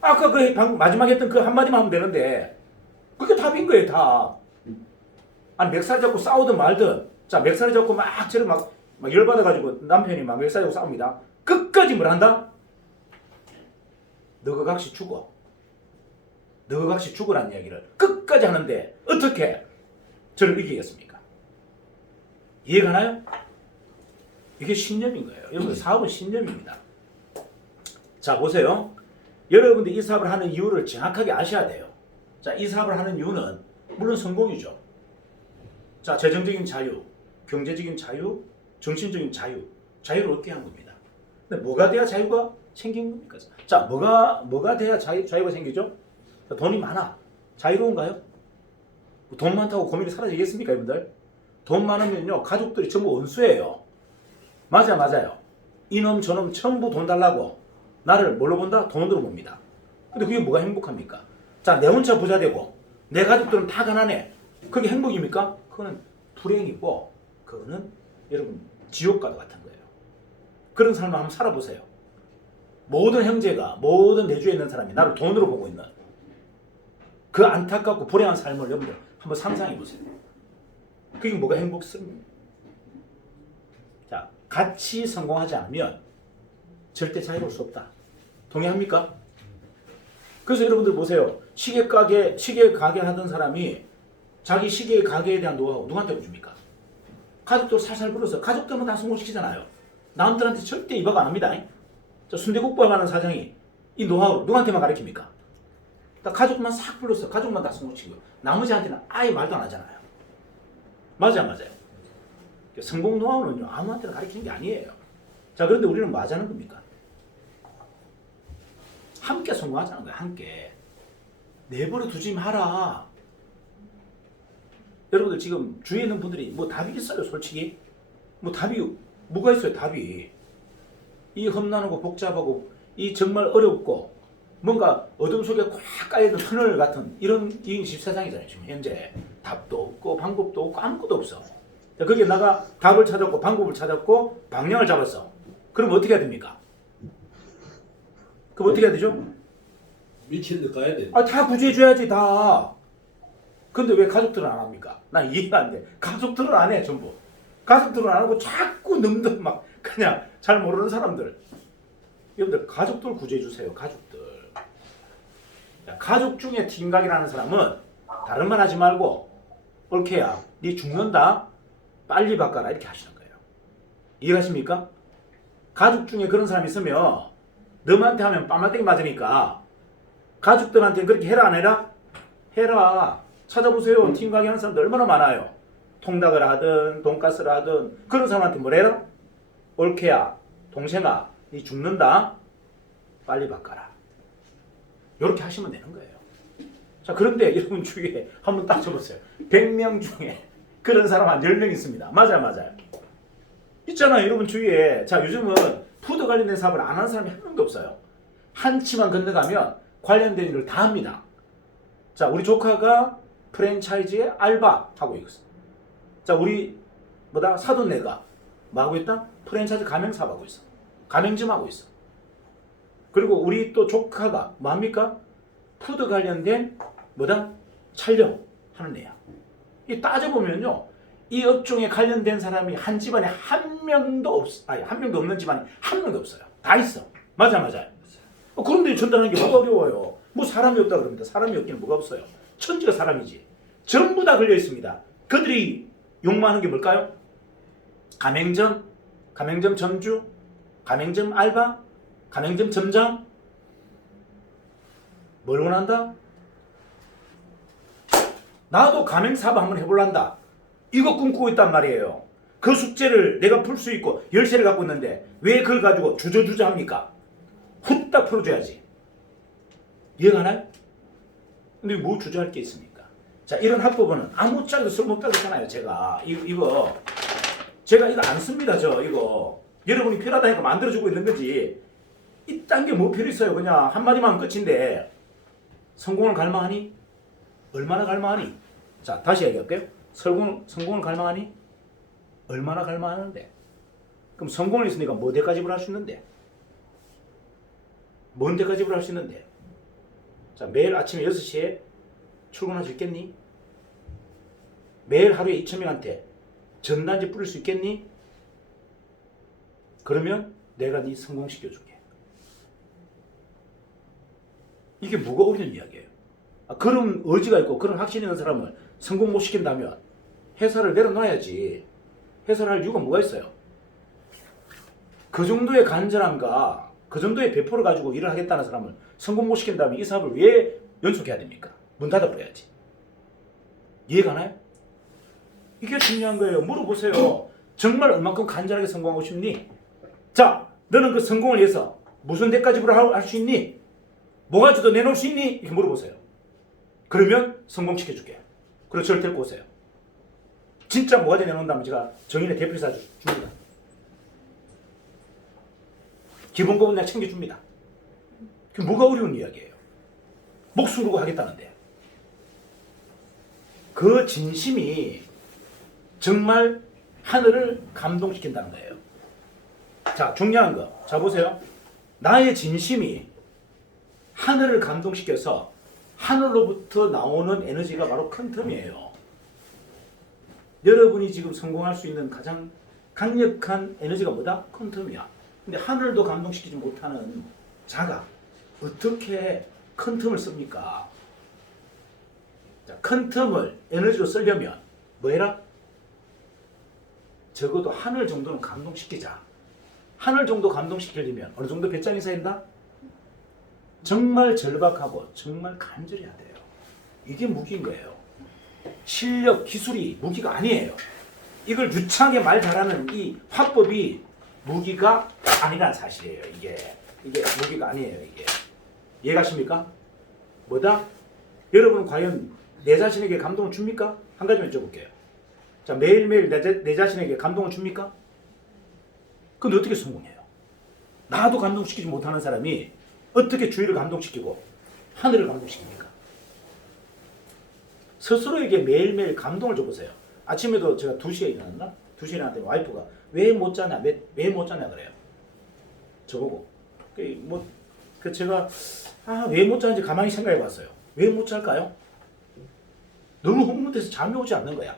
아까 그 마지막 했던 그 한마디만 하면 되는데 그게 답인 거예요. 다. 아니 멱살 잡고 싸우든 말든 자 멱살을 잡고 막 저를 막 열받아가지고 남편이 막 멱살 잡고 싸웁니다. 끝까지 뭘 한다? 너가 각시 죽어. 너가 각시 죽으라는 이야기를 끝까지 하는데 어떻게 저를 이기겠습니까? 이해가 나요? 이게 신념인 거예요. 여러분 사업은 신념입니다. 자 보세요. 여러분들이 이 사업을 하는 이유를 정확하게 아셔야 돼요. 자, 이 사업을 하는 이유는 물론 성공이죠. 자, 재정적인 자유, 경제적인 자유, 정신적인 자유, 자유를 얻게 한 겁니다. 근데 뭐가 돼야 자유가 생긴 겁니까? 자, 뭐가 돼야 자유가 생기죠? 자, 돈이 많아. 자유로운가요? 돈 많다고 고민이 사라지겠습니까, 여러분들? 돈 많으면요, 가족들이 전부 원수예요. 맞아요. 이놈 저놈 전부 돈 달라고 나를 뭘로 본다? 돈으로 봅니다. 근데 그게 뭐가 행복합니까? 자, 내 혼자 부자 되고 내 가족들은 다 가난해. 그게 행복입니까? 그거는 불행이고 그거는 여러분 지옥과도 같은 거예요. 그런 삶을 한번 살아보세요. 모든 형제가 모든 내주에 있는 사람이 나를 돈으로 보고 있는 그 안타깝고 불행한 삶을 여러분들 한번 상상해 보세요. 그게 뭐가 행복스럽습니까? 자, 같이 성공하지 않으면 절대 자유로울 수 없다. 동의합니까? 그래서 여러분들 보세요. 시계 가게 하던 사람이 자기 시계 가게에 대한 노하우 누구한테 줍니까? 가족들 살살 불어서 가족들만 다 성공시키잖아요. 남들한테 절대 이박 안 합니다. 저 순대국밥 하는 사장이 이 노하우 누구한테만 가르칩니까? 다 가족만 싹 불러서 가족만 다 성공시키고 나머지한테는 아예 말도 안 하잖아요. 맞아요. 성공 노하우는 아무한테나 가르치는 게 아니에요. 자, 그런데 우리는 뭐 하자는 겁니까? 함께 성공하자는 거야. 함께. 내버려 두지 마라. 여러분들 지금 주위에 있는 분들이 뭐 답이 있어요, 솔직히? 뭐 답이 뭐가 있어요, 답이? 이 험난하고 복잡하고 이 정말 어렵고 뭔가 어둠 속에 꽉 까여있는 터널 같은 이런 이 세상이잖아요. 지금 현재 답도 없고 방법도 없고 아무것도 없어. 거기에 나가 답을 찾았고 방법을 찾았고 방향을 잡았어. 그럼 어떻게 해야 됩니까? 그럼 어떻게 해야 되죠? 미친 듯 가야 돼. 다 구제해줘야지 다. 근데 왜 가족들은 안 합니까? 난 이해가 안 돼. 가족들은 안 해, 전부. 가족들은 안 하고 자꾸 놈들 막 그냥 잘 모르는 사람들. 여러분들 가족들 구제해주세요. 가족들. 가족 중에 팀각이라는 사람은 다른 말 하지 말고 올케야 네 죽는다 빨리 바꿔라 이렇게 하시는 거예요. 이해가십니까? 가족 중에 그런 사람이 있으면 너한테 하면 뺨마대기 맞으니까 가족들한테 그렇게 해라 안 해라? 해라. 찾아보세요. 팀각이 하는 사람들 얼마나 많아요. 통닭을 하든 돈가스를 하든 그런 사람한테 뭐래라? 올케야 동생아 네 죽는다 빨리 바꿔라. 이렇게 하시면 되는 거예요. 자, 그런데 여러분 주위에 한번 따져보세요. 100명 중에 그런 사람 한 10명 있습니다. 맞아요. 있잖아요. 여러분 주위에. 자, 요즘은 푸드 관련된 사업을 안 하는 사람이 한 명도 없어요. 한치만 건너가면 관련된 일을 다 합니다. 자, 우리 조카가 프랜차이즈에 알바하고 있어. 자, 우리 사돈네가 뭐 하고 있다? 프랜차이즈 가맹 사업하고 있어. 가맹점 하고 있어. 그리고 우리 또 조카가 뭐 합니까? 푸드 관련된 촬영하는 애야. 이 따져보면요. 이 업종에 관련된 사람이 한 집안에 한 명도 없는 집안에 한 명도 없어요. 다 있어. 맞아요. 그런데 전달하는 게 뭐가 어려워요. 뭐 사람이 없다 그럽니다. 사람이 없기는 뭐가 없어요. 천지가 사람이지. 전부 다 걸려 있습니다. 그들이 욕망하는 게 뭘까요? 가맹점 점주, 가맹점 알바, 가맹점 점장. 뭘 원한다? 나도 가맹사업 한번 해볼란다. 이거 꿈꾸고 있단 말이에요. 그 숙제를 내가 풀 수 있고 열쇠를 갖고 있는데 왜 그걸 가지고 주저주저 합니까? 후딱 풀어줘야지. 이해가나요? 근데 뭐 주저할 게 있습니까? 자, 이런 합법은 아무짝에도 쓸모없다고 했잖아요. 제가 이거 안 씁니다. 이거 여러분이 필요하다니까 만들어주고 있는 거지. 이딴 게 뭐 필요 있어요. 그냥 한마디만 하면 끝인데 성공을 갈망하니? 얼마나 갈망하니? 자, 다시 얘기할게요. 성공을 갈망하니? 얼마나 갈망하는데? 그럼 성공을 했으니까 뭐 대가집을 할 수 있는데? 뭔 대가집을 할 수 있는데? 자, 매일 아침에 6시에 출근할 수 있겠니? 매일 하루에 2,000명한테 전단지 뿌릴 수 있겠니? 그러면 내가 네 성공시켜줄게. 이게 뭐가 어려운 이야기예요. 그런 의지가 있고 그런 확신이 있는 사람을 성공 못 시킨다면 회사를 내려놔야지. 회사를 할 이유가 뭐가 있어요? 그 정도의 간절함과 그 정도의 배포를 가지고 일을 하겠다는 사람을 성공 못 시킨다면 이 사업을 왜 연속해야 됩니까? 문 닫아버려야지. 이해가나요? 이게 중요한 거예요. 물어보세요. 정말 얼마큼 간절하게 성공하고 싶니? 자, 너는 그 성공을 위해서 무슨 대가집으로 할 수 있니? 뭐가지도 내놓을 수 있니? 이렇게 물어보세요. 그러면 성공시켜줄게. 그리고 저를 데리고 오세요. 진짜 뭐가지 내놓는다면 제가 정인의 대표이사 줍니다. 기본급은 내가 챙겨줍니다. 그게 뭐가 어려운 이야기예요. 목숨 걸고 하겠다는데. 그 진심이 정말 하늘을 감동시킨다는 거예요. 자, 중요한 거. 자, 보세요. 나의 진심이 하늘을 감동시켜서 하늘로부터 나오는 에너지가 바로 퀀텀이에요. 여러분이 지금 성공할 수 있는 가장 강력한 에너지가 뭐다? 퀀텀이야. 근데 하늘도 감동시키지 못하는 자가 어떻게 퀀텀을 씁니까? 자, 퀀텀을 에너지로 쓰려면 뭐 해라? 적어도 하늘 정도는 감동시키자. 하늘 정도 감동시키려면 어느 정도 배짱이 있어야 된다? 정말 절박하고 정말 간절해야 돼요. 이게 무기인 거예요. 실력, 기술이 무기가 아니에요. 이걸 유창하게 말 잘하는 이 화법이 무기가 아니라는 사실이에요. 이게 무기가 아니에요. 이게 이해가십니까? 뭐다? 여러분 과연 내 자신에게 감동을 줍니까? 한 가지만 여쭤볼게요. 자, 매일매일 내 자신에게 감동을 줍니까? 그럼 어떻게 성공해요? 나도 감동시키지 못하는 사람이 어떻게 주위를 감동시키고 하늘을 감동시킵니까? 스스로에게 매일매일 감동을 줘보세요. 아침에도 제가 2시에 일어났나? 2시에 일어났더니 와이프가 왜 못 자냐? 왜 못 자냐 그래요. 저보고. 제가 왜 못 자는지 가만히 생각해 봤어요. 왜 못 잘까요? 너무 흥분돼서 잠이 오지 않는 거야.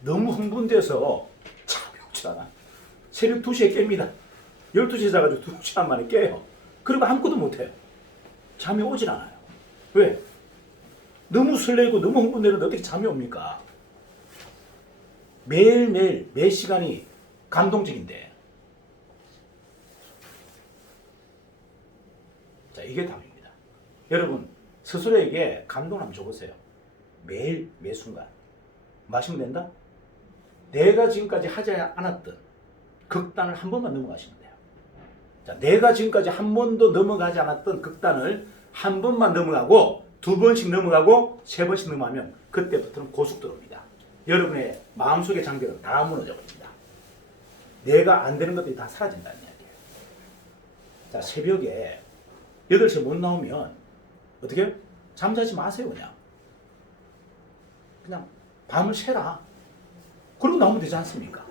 너무 흥분돼서 잠이 오지 않아. 새벽 2시에 깹니다. 12시에 자가지고 2시간 만에 깨요. 그리고 아무것도 못해요. 잠이 오질 않아요. 왜? 너무 설레고 너무 흥분되는데 어떻게 잠이 옵니까? 매일매일 매 시간이 감동적인데. 자, 이게 답입니다. 여러분 스스로에게 감동을 한번 줘보세요. 매일 매 순간. 마시면 된다? 내가 지금까지 하지 않았던 극단을 한 번만 넘어가시면 돼요. 자, 내가 지금까지 한 번도 넘어가지 않았던 극단을 한 번만 넘어가고 2번씩 넘어가고 3번씩 넘어가면 그때부터는 고속도로입니다. 여러분의 마음속의 장벽은 다 무너져 버립니다. 내가 안 되는 것들이 다 사라진다는 이야기예요. 자, 새벽에 8시에 못 나오면 어떻게 해요? 잠자지 마세요. 그냥 밤을 새라. 그러고 나오면 되지 않습니까?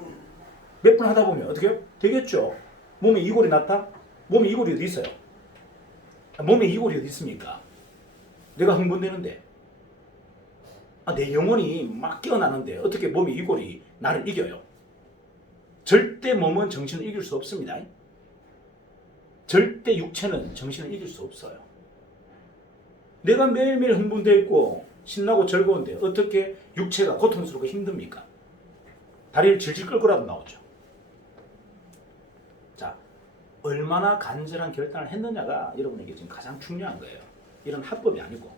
몇 분 하다 보면 어떻게 해요? 되겠죠. 몸에 이골이 났다? 몸에 이골이 어디 있어요? 몸에 이골이 어디 있습니까? 내가 흥분되는데 내 영혼이 막 깨어나는데 어떻게 몸에 이골이 나를 이겨요? 절대 몸은 정신을 이길 수 없습니다. 절대 육체는 정신을 이길 수 없어요. 내가 매일매일 흥분되어 있고 신나고 즐거운데 어떻게 육체가 고통스럽고 힘듭니까? 다리를 질질 끌고라도 나오죠. 자, 얼마나 간절한 결단을 했느냐가 여러분에게 지금 가장 중요한 거예요. 이런 합법이 아니고.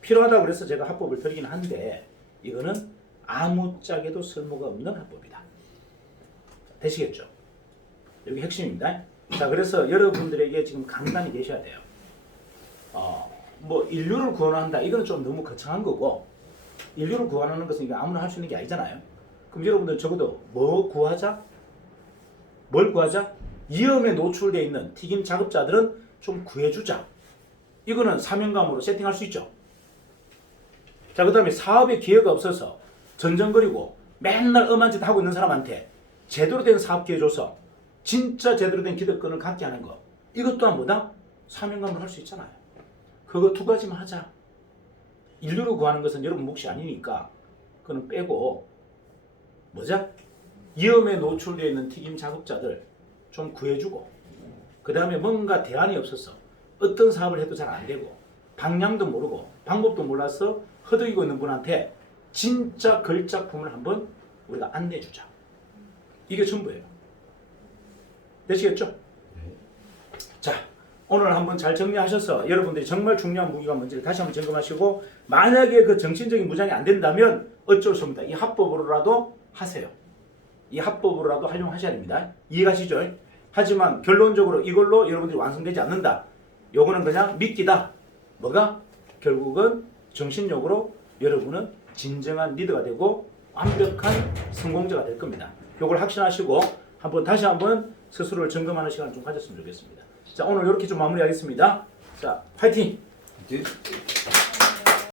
필요하다고 그래서 제가 합법을 드리긴 한데 이거는 아무짝에도 쓸모가 없는 합법이다. 되시겠죠? 여기 핵심입니다. 자, 그래서 여러분들에게 지금 강단이 계셔야 돼요. 인류를 구원한다. 이거는 좀 너무 거창한 거고, 인류를 구원하는 것은 이게 아무나 할 수 있는 게 아니잖아요. 그럼 여러분들 적어도 뭐 구하자? 뭘 구하자? 위험에 노출되어 있는 튀김 작업자들은 좀 구해주자. 이거는 사명감으로 세팅할 수 있죠. 자, 그 다음에 사업의 기회가 없어서 전전거리고 맨날 엄한 짓 하고 있는 사람한테 제대로 된 사업 기회 줘서 진짜 제대로 된 기득권을 갖게 하는 거. 이것 또한 뭐다? 사명감으로 할 수 있잖아요. 그거 2가지만 하자. 인류를 구하는 것은 여러분 몫이 아니니까 그거는 빼고 뭐자? 위험에 노출되어 있는 튀김 작업자들 좀 구해주고, 그 다음에 뭔가 대안이 없어서 어떤 사업을 해도 잘 안 되고 방향도 모르고 방법도 몰라서 허덕이고 있는 분한테 진짜 걸작품을 한번 우리가 안내주자. 이게 전부예요. 되시겠죠? 자, 오늘 한번 잘 정리하셔서 여러분들이 정말 중요한 무기가 뭔지를 다시 한번 점검하시고, 만약에 그 정신적인 무장이 안 된다면 어쩔 수 없습니다. 이 합법으로라도 하세요. 이 합법으로라도 활용하셔야 됩니다. 이해가시죠? 하지만 결론적으로 이걸로 여러분들이 완성되지 않는다. 요거는 그냥 미끼다. 뭐가? 결국은 정신력으로 여러분은 진정한 리더가 되고 완벽한 성공자가 될 겁니다. 요걸 확신하시고 다시 한번 스스로를 점검하는 시간을 좀 가졌으면 좋겠습니다. 자, 오늘 이렇게 좀 마무리하겠습니다. 자, 화이팅! 이제